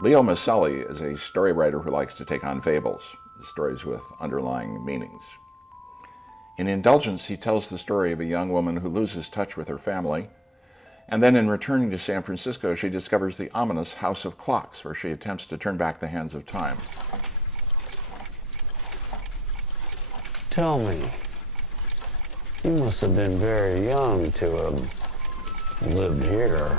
Leo Maselli is a story writer who likes to take on fables, stories with underlying meanings. In Indulgence, he tells the story of a young woman who loses touch with her family, and then in returning to San Francisco, she discovers the ominous House of Clocks, where she attempts to turn back the hands of time. Tell me, you must have been very young to have lived here.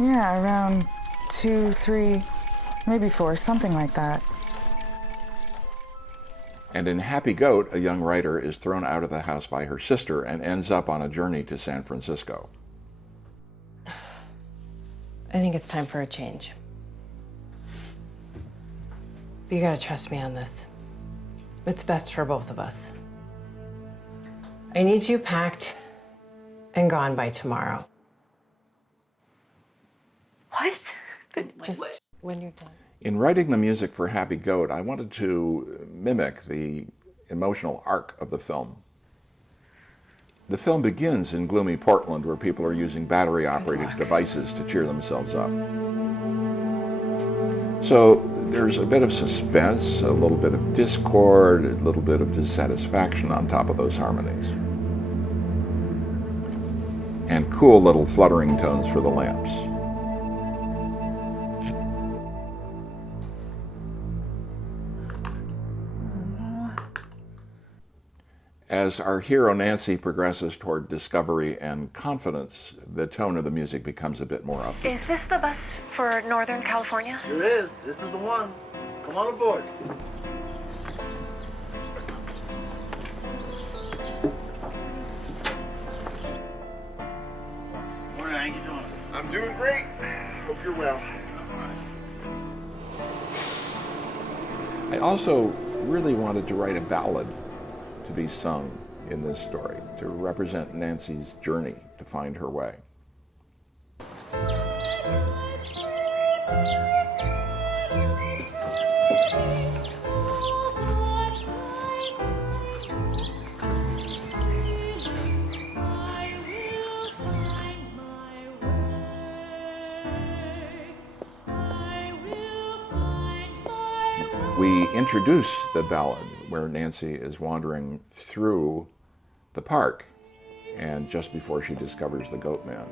Yeah, around 2, 3, maybe 4, something like that. And in Happy Goat, a young writer is thrown out of the house by her sister and ends up on a journey to San Francisco. I think it's time for a change. But you gotta trust me on this. It's best for both of us. I need you packed and gone by tomorrow. What? Just when you're done. In writing the music for Happy Goat, I wanted to mimic the emotional arc of the film. The film begins in gloomy Portland, where people are using battery-operated devices to cheer themselves up. So there's a bit of suspense, a little bit of discord, a little bit of dissatisfaction on top of those harmonies. And cool little fluttering tones for the lamps. As our hero Nancy progresses toward discovery and confidence, the tone of the music becomes a bit more upbeat. Is this the bus for Northern California? Sure is. This is the one. Come on aboard. Morning, how you doing? I'm doing great. Hope you're well. I also really wanted to write a ballad to be sung in this story, to represent Nancy's journey to find her way. We introduce the ballad where Nancy is wandering through the park and just before she discovers the Goat Man.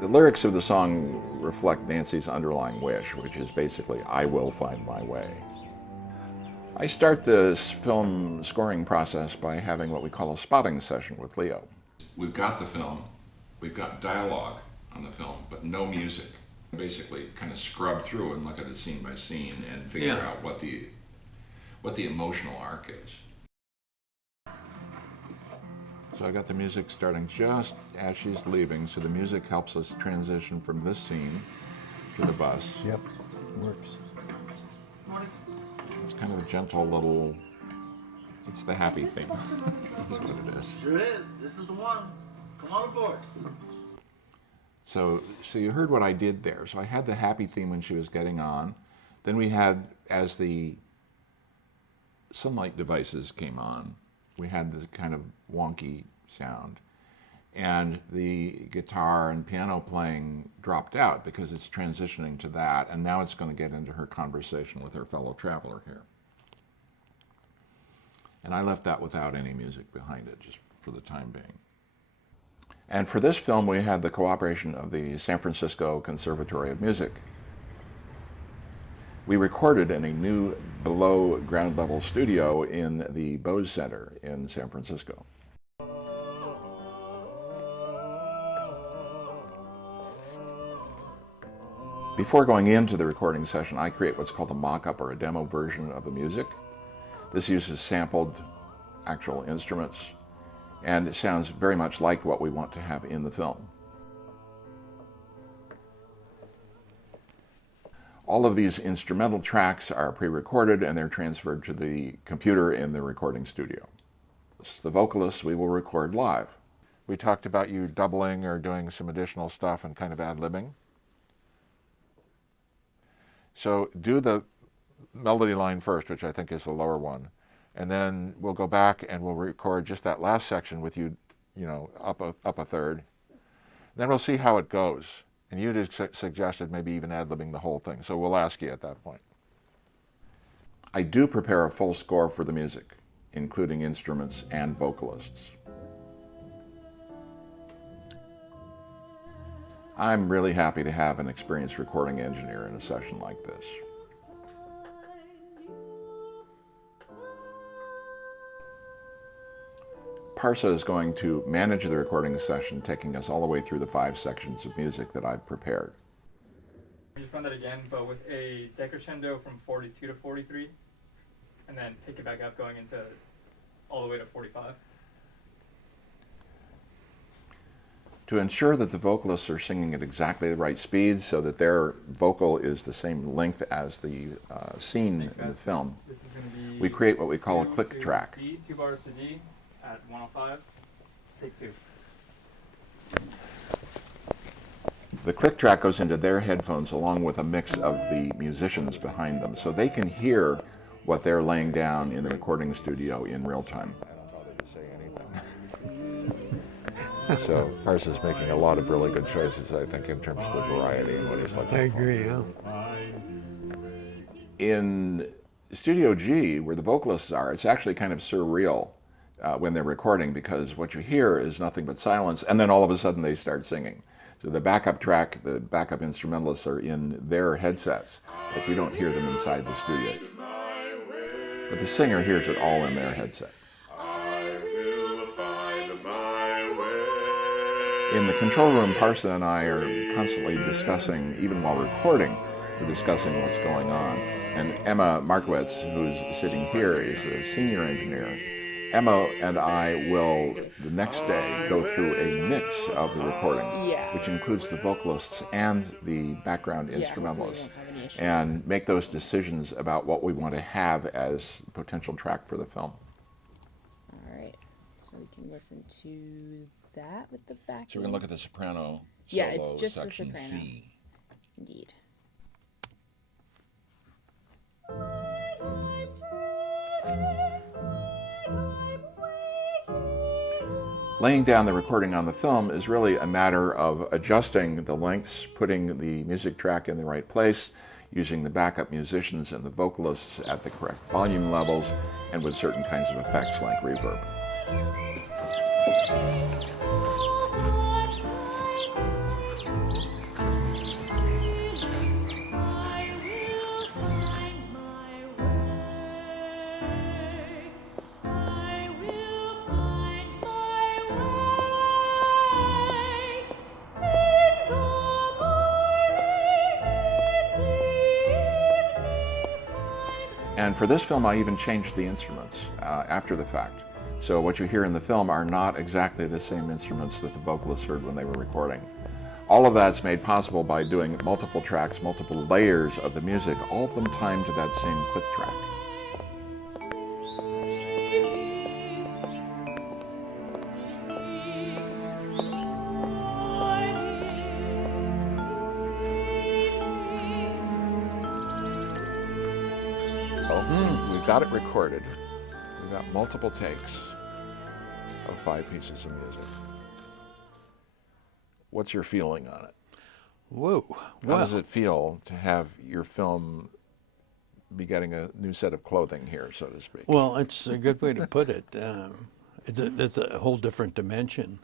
The lyrics of the song reflect Nancy's underlying wish, which is basically, I will find my way. I start this film scoring process by having what we call a spotting session with Leo. We've got the film, we've got dialogue on the film, but no music. Basically kind of scrub through and look at it scene by scene and figure out what the emotional arc is. So I got the music starting just as she's leaving, so the music helps us transition from this scene to the bus. Yep, works. It's kind of a gentle little, it's the happy theme. That's what it is. Sure is. This is the one. Come on aboard. So you heard what I did there. So I had the happy theme when she was getting on. Then we had, as the sunlight devices came on, we had this kind of wonky sound. And the guitar and piano playing dropped out because it's transitioning to that, and now it's going to get into her conversation with her fellow traveler here. And I left that without any music behind it, just for the time being. And for this film, we had the cooperation of the San Francisco Conservatory of Music. We recorded in a new below ground level studio in the Bose Center in San Francisco. Before going into the recording session, I create what's called a mock-up or a demo version of the music. This uses sampled actual instruments, and it sounds very much like what we want to have in the film. All of these instrumental tracks are pre-recorded and they're transferred to the computer in the recording studio. The vocalists we will record live. We talked about you doubling or doing some additional stuff and kind of ad-libbing. So do the melody line first, which I think is the lower one, and then we'll go back and we'll record just that last section with you, up a third. Then we'll see how it goes. And you just suggested maybe even ad-libbing the whole thing, so we'll ask you at that point. I do prepare a full score for the music, including instruments and vocalists. I'm really happy to have an experienced recording engineer in a session like this. Parsa is going to manage the recording session, taking us all the way through the 5 sections of music that I've prepared. Just run that again, but with a decrescendo from 42 to 43, and then pick it back up going into all the way to 45. To ensure that the vocalists are singing at exactly the right speed so that their vocal is the same length as the scene in the film, This is going to be we create what we call a click to track. D, 2 bars to D at 105. Take 2. The click track goes into their headphones along with a mix of the musicians behind them, so they can hear what they're laying down in the recording studio in real time. I don't bother to say anything. So Parsa's making a lot of really good choices, I think, in terms of the variety and what he's looking for. I agree, yeah. In Studio G, where the vocalists are, it's actually kind of surreal when they're recording, because what you hear is nothing but silence, and then all of a sudden they start singing. So the backup track, the backup instrumentalists are in their headsets, but you don't hear them inside the studio. But the singer hears it all in their headset. In the control room, Parsa and I are constantly discussing, even while recording, we're discussing what's going on. And Emma Markowitz, who's sitting here, is a senior engineer. Emma and I will, the next day, go through a mix of the recording, which includes the vocalists and the background instrumentalists, and make those decisions about what we want to have as the potential track for the film. All right, so we can listen to that with the backing. So we're going to look at the soprano Yeah, solo, it's just the section soprano. C. Indeed. Laying down the recording on the film is really a matter of adjusting the lengths, putting the music track in the right place, using the backup musicians and the vocalists at the correct volume levels, and with certain kinds of effects like reverb. And for this film, I even changed the instruments after the fact. So what you hear in the film are not exactly the same instruments that the vocalists heard when they were recording. All of that's made possible by doing multiple tracks, multiple layers of the music, all of them timed to that same click track. We've got it recorded. We've got multiple takes of 5 pieces of music. What's your feeling on it? Whoa. How does it feel to have your film be getting a new set of clothing here, so to speak? Well, it's a good way to put it. It's a whole different dimension.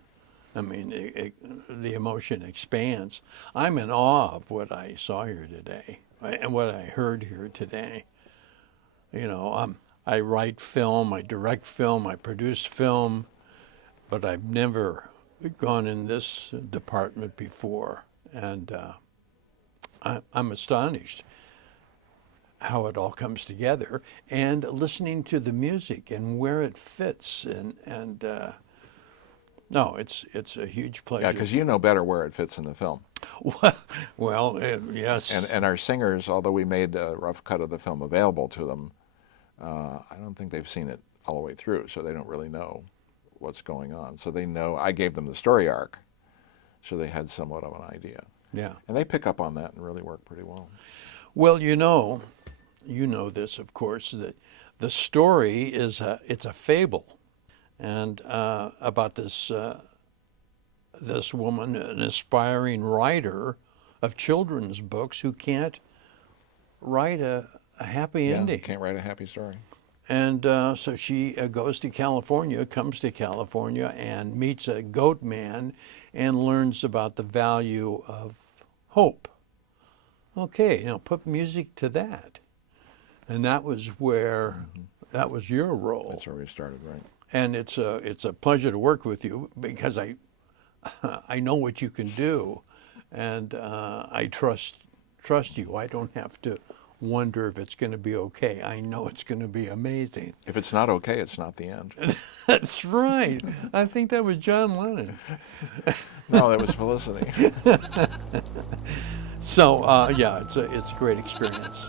I mean, the emotion expands. I'm in awe of what I saw here today and what I heard here today. You know, I write film, I direct film, I produce film, but I've never gone in this department before. And I'm astonished how it all comes together, and listening to the music and where it fits. And no, it's a huge pleasure. Yeah, because you know better where it fits in the film. Well, yes. And our singers, although we made a rough cut of the film available to them, I don't think they've seen it all the way through, so they don't really know what's going on. So they know, I gave them the story arc, so they had somewhat of an idea. Yeah. And they pick up on that and really work pretty well. Well, you know this, of course, that the story is it's a fable, and about this woman, an aspiring writer of children's books, who can't write a happy Yeah, ending. can't write a happy story. And so she comes to California, and meets a goat man and learns about the value of hope. Okay, put music to that. And that was where, that was your role. That's where we started, right? And it's a pleasure to work with you, because I know what you can do, and I trust you. I don't have to wonder if it's going to be okay. I know it's going to be amazing. If it's not okay, it's not the end. That's right. I think that was John Lennon. No, that was Felicity. So yeah, it's a great experience.